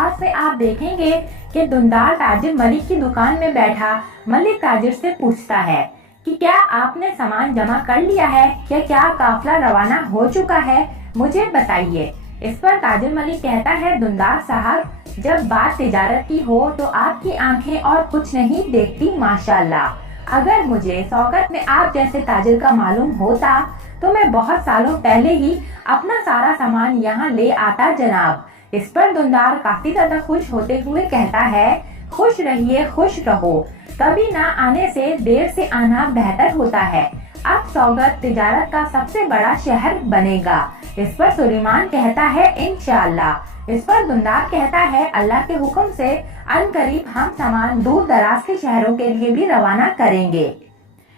अल्फाज में आप देखेंगे कि दुकानदार ताजिर मलिक की दुकान में बैठा मलिक ताजिर से पूछता है कि क्या आपने सामान जमा कर लिया है या क्या काफिला रवाना हो चुका है, मुझे बताइए। इस पर ताजिर मलिक कहता है, दुकानदार साहब, जब बात तिजारत की हो तो आपकी आंखें और कुछ नहीं देखती माशाअल्लाह। अगर मुझे शौकत में आप जैसे ताजिर का मालूम होता तो मैं बहुत सालों पहले ही अपना सारा सामान यहाँ ले आता जनाब। इस पर दुकानदार काफी ज्यादा खुश होते हुए कहता है, खुश रहिए, खुश रहो, कभी ना आने से देर से आना बेहतर होता है। अब सौगत तिजारत का सबसे बड़ा शहर बनेगा। इस पर सुलेमान कहता है, इंशाअल्लाह। इस पर दुकानदार कहता है, अल्लाह के हुक्म से अनकरीब हम सामान दूर दराज के शहरों के लिए भी रवाना करेंगे।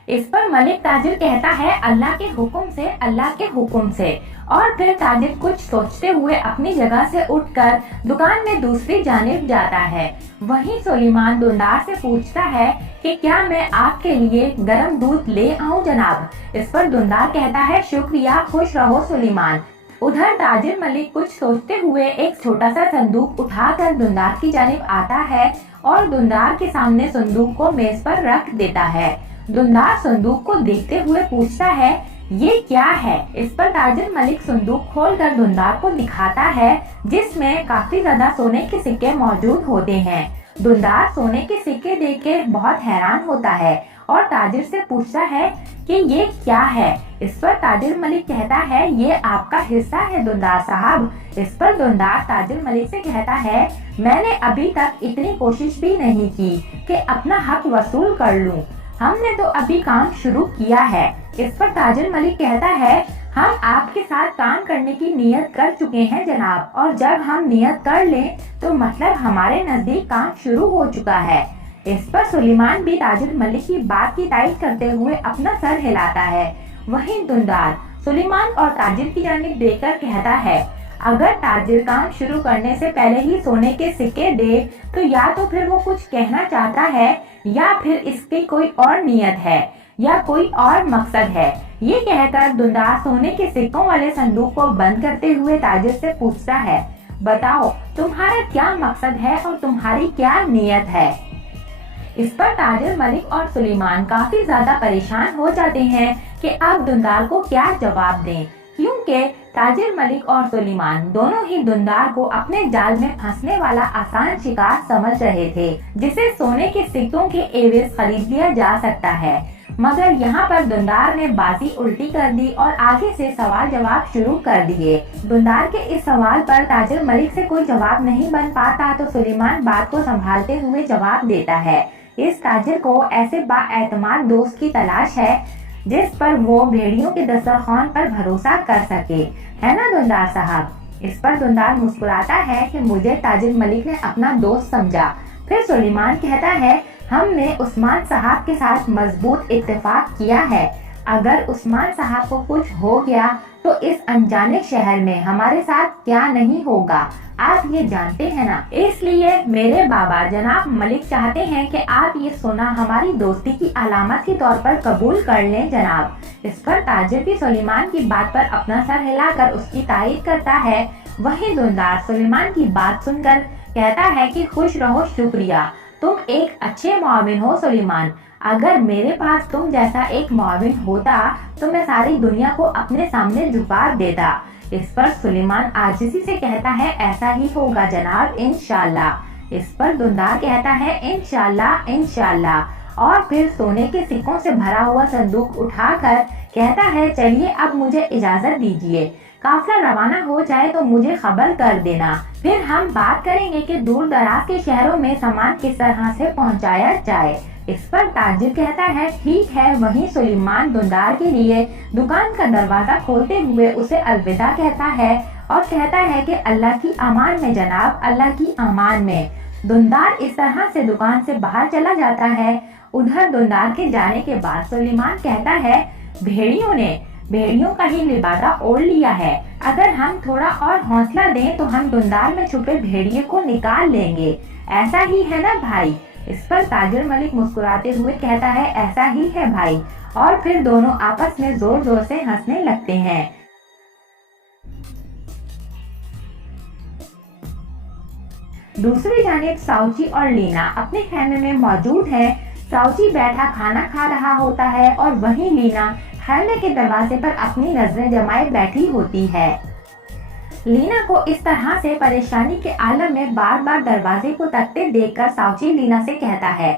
इस पर मलिक ताजिर कहता है, अल्लाह के हुक्म से, अल्लाह के हुक्म से। और फिर ताजिर कुछ सोचते हुए अपनी जगह से उठकर दुकान में दूसरी जानिब जाता है। वहीं सुलेमान दुकानदार से पूछता है कि क्या मैं आपके लिए गर्म दूध ले आऊं जनाब। इस पर दुकानदार कहता है, शुक्रिया, खुश रहो सुलेमान। उधर ताजिर मलिक कुछ सोचते हुए एक छोटा सा संदूक उठाकर दुकानदार की जानिब आता है और दुकानदार के सामने संदूक को मेज पर रख देता है। दुकानदार संदूक को देखते हुए पूछता है, ये क्या है। इस पर ताजिर मलिक संदूक खोलकर दुकानदार को दिखाता है जिसमें काफी ज्यादा सोने के सिक्के मौजूद होते हैं। दुकानदार सोने के सिक्के देख के बहुत हैरान होता है और ताजिर से पूछता है कि ये क्या है। इस पर ताजिर मलिक कहता है, ये आपका हिस्सा है दुकानदार साहब। इस पर दुकानदार ताजिर मलिक से कहता है, मैंने अभी तक इतनी कोशिश भी नहीं की कि अपना हक वसूल कर लूं। हमने तो अभी काम शुरू किया है। इस पर ताजिर मलिक कहता है, हम आपके साथ काम करने की नियत कर चुके हैं जनाब, और जब हम नियत कर लें तो मतलब हमारे नजदीक काम शुरू हो चुका है। इस पर सुलेमान भी ताजिर मलिक की बात की तायीद करते हुए अपना सर हिलाता है। वहीं दुकानदार सुलेमान और ताजिर की जानिब देखकर कहता है, अगर ताजिर काम शुरू करने से पहले ही सोने के सिक्के दे तो या तो फिर वो कुछ कहना चाहता है या फिर इसकी कोई और नियत है या कोई और मकसद है। ये कहकर दुकानदार सोने के सिक्कों वाले संदूक को बंद करते हुए ताजिर से पूछता है, बताओ तुम्हारा क्या मकसद है और तुम्हारी क्या नियत है। इस पर ताजिर मलिक और सुलेमान काफी ज्यादा परेशान हो जाते हैं कि अब दुकानदार को क्या जवाब दें, क्योंकि ताजिर मलिक और सुलेमान दोनों ही दुकानदार को अपने जाल में फंसने वाला आसान शिकार समझ रहे थे जिसे सोने के सिक्कों के एवज खरीद लिया जा सकता है। मगर यहाँ पर दुकानदार ने बाजी उल्टी कर दी और आगे से सवाल जवाब शुरू कर दिए। दुकानदार के इस सवाल पर ताजिर मलिक से कोई जवाब नहीं बन पाता तो सुलेमान बात को संभालते हुए जवाब देता है, इस ताजिर को ऐसे बाएतमाद दोस्त की तलाश है जिस पर वो भेड़ियों के दस्तरखान पर भरोसा कर सके, है ना दुकानदार साहब। इस पर दुकानदार मुस्कुराता है कि मुझे ताजिर मलिक ने अपना दोस्त समझा। फिर सुलेमान कहता है, हमने उस्मान साहब के साथ मजबूत इत्तेफाक किया है। अगर उस्मान साहब को कुछ हो गया तो इस अनजाने शहर में हमारे साथ क्या नहीं होगा, आप ये जानते हैं ना। इसलिए मेरे बाबा जनाब मलिक चाहते हैं कि आप ये सोना हमारी दोस्ती की अलामत के तौर पर कबूल कर लें जनाब। इस पर ताजिर भी सुलेमान की बात पर अपना सर हिलाकर उसकी तारीफ करता है। वहीं दुकानदार सुलेमान की बात सुनकर कहता है कि खुश रहो, शुक्रिया, तुम एक अच्छे मुआविन हो सुलेमान। अगर मेरे पास तुम जैसा एक मुआविन होता तो मैं सारी दुनिया को अपने सामने झुका देता। इस पर सुलेमान आजिज़ी से कहता है, ऐसा ही होगा जनाब, इंशाअल्लाह। इस पर दुकानदार कहता है, इंशाअल्लाह इंशाअल्लाह, और फिर सोने के सिक्कों से भरा हुआ संदूक उठाकर कहता है, चलिए अब मुझे इजाजत दीजिए, काफिला रवाना हो जाए तो मुझे खबर कर देना, फिर हम बात करेंगे कि दूर दराज के शहरों में सामान किस तरह से पहुंचाया जाए। इस पर ताजिर कहता है, ठीक है। वहीं सुलेमान दुकानदार के लिए दुकान का दरवाजा खोलते हुए उसे अलविदा कहता है और कहता है कि अल्लाह की अमान में जनाब, अल्लाह की अमान में। दुकानदार इस तरह से दुकान से बाहर चला जाता है। उधर दुकानदार के जाने के बाद सुलेमान कहता है, भेड़ियों ने भेड़ियों का ही लिबासा ओढ़ लिया है, अगर हम थोड़ा और हौसला दें तो हम दुकानदार में छुपे भेड़िए को निकाल लेंगे, ऐसा ही है ना भाई। इस पर ताजिर मलिक मुस्कुराते हुए कहता है, ऐसा ही है भाई, और फिर दोनों आपस में जोर जोर से हंसने लगते हैं। दूसरी जानिब साउची और लीना अपने खेमे में मौजूद हैं। साउची बैठा खाना खा रहा होता है और वहीं लीना खेमे के दरवाजे पर अपनी नजरें जमाए बैठी होती है। लीना को इस तरह से परेशानी के आलम में बार बार दरवाजे को तकते देखकर साउची लीना से कहता है,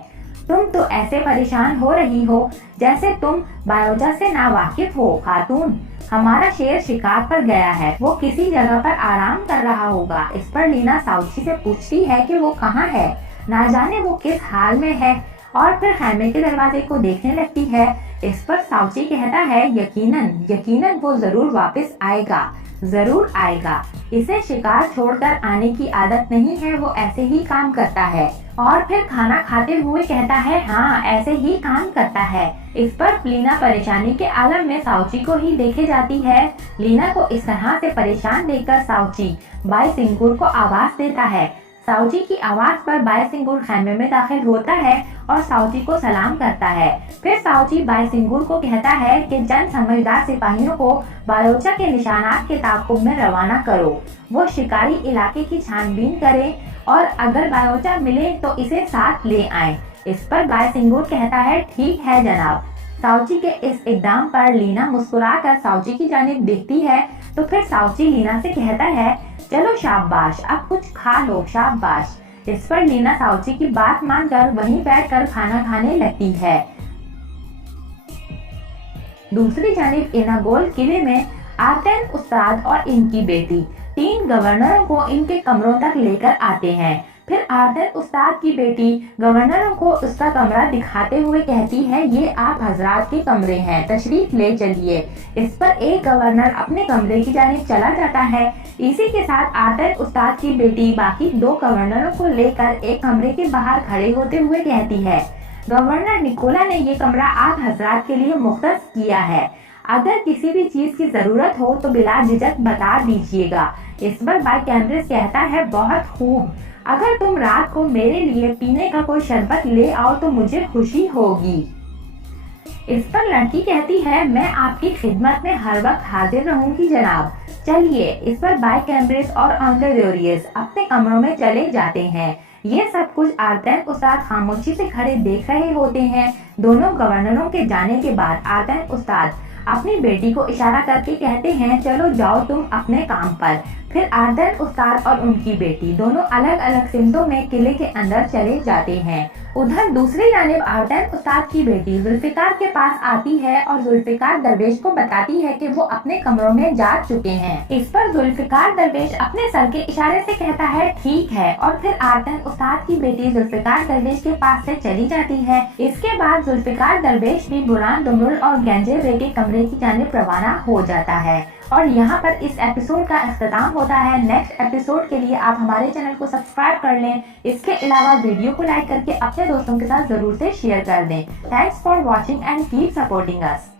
तुम तो ऐसे परेशान हो रही हो जैसे तुम बायोजा से नावाकिफ हो खातून। हमारा शेर शिकार पर गया है, वो किसी जगह पर आराम कर रहा होगा। इस पर लीना साउची से पूछती है कि वो कहाँ है, ना जाने वो किस हाल में है, और फिर खेमे के दरवाजे को देखने लगती है। इस पर साउची कहता है, यकीनन यकीनन वो जरूर वापस आएगा, जरूर आएगा। इसे शिकार छोड़कर आने की आदत नहीं है, वो ऐसे ही काम करता है। और फिर खाना खाते हुए कहता है, हाँ ऐसे ही काम करता है। इस पर लीना परेशानी के आलम में साउची को ही देखे जाती है। लीना को इस तरह से परेशान देखकर साउची बाई सिंगूर को आवाज देता है। साउची की आवाज पर बाई सिंगूर खेमे में दाखिल होता है और साउची को सलाम करता है। फिर साउची बाई सिंगूर को कहता है कि चंद समझदार सिपाहियों को बायोचा के निशानात के ताक़ुब में रवाना करो। वो शिकारी इलाके की छानबीन करे और अगर बायोचा मिले तो इसे साथ ले आए। इस पर बाई सिंगूर कहता है, ठीक है जनाब। साउची के इस इकदाम पर लीना मुस्कुराकर साउची की जानिब देखती है तो फिर साउची लीना से कहता है, चलो शाबाश, अब कुछ खा लो शाबाश। इस पर लीना साउची की बात मानकर वहीं बैठकर खाना खाने लगती है। दूसरी जानिब इनागोल किले में आर्टेन उस्ताद और इनकी बेटी 3 गवर्नरों को इनके कमरों तक लेकर आते हैं। फिर आर्टेन उस्ताद की बेटी गवर्नरों को उसका कमरा दिखाते हुए कहती है, ये आप हजरात के कमरे हैं, तशरीफ ले चलिए। इस पर एक गवर्नर अपने कमरे की जानिब चला जाता है। इसी के साथ आर्टेन उस्ताद की बेटी बाकी 2 गवर्नरों को लेकर एक कमरे के बाहर खड़े होते हुए कहती है, गवर्नर निकोला ने ये कमरा आप हजरात के लिए मुख्तस किया है। अगर किसी भी चीज की जरूरत हो तो बिला झिझक बता दीजिएगा। इस पर बाई कैम्ब्रिज कहता है, बहुत खूब, अगर तुम रात को मेरे लिए पीने का कोई शरबत ले आओ तो मुझे खुशी होगी। इस पर लड़की कहती है, मैं आपकी खिदमत में हर वक्त हाजिर रहूंगी जनाब। चलिए। इस पर बाई कैम्ब्रिज और ऑन्टोरियस अपने कमरों में चले जाते हैं। ये सब कुछ आर्टेन उस्ताद खामोशी से खड़े देख रहे होते हैं। दोनों गवर्नरों के जाने के बाद आर्टेन उस्ताद अपनी बेटी को इशारा करके कहते हैं, चलो जाओ तुम अपने काम पर। फिर आर्टेन उस्ताद और उनकी बेटी दोनों अलग अलग सिमतों में किले के अंदर चले जाते हैं। उधर दूसरी जानिब आर्टेन उस्ताद की बेटी जुल्फिकार के पास आती है और जुल्फिकार दरवेश को बताती है कि वो अपने कमरों में जा चुके हैं। इस पर जुल्फिकार दरवेश अपने सर के इशारे से कहता है, ठीक है, और फिर आर्टेन उस्ताद की बेटी जुल्फिकार दरवेश के पास से चली जाती है। इसके बाद जुल्फिकार दरवेश भी बुरान दुमरुल और गंजे बे के कमरे की जानिब रवाना हो जाता है। और यहाँ पर इस एपिसोड का इख्तिताम होता है। नेक्स्ट एपिसोड के लिए आप हमारे चैनल को सब्सक्राइब कर लें। इसके अलावा वीडियो को लाइक करके अपने दोस्तों के साथ जरूर से शेयर कर दें। Thanks for watching and keep supporting us.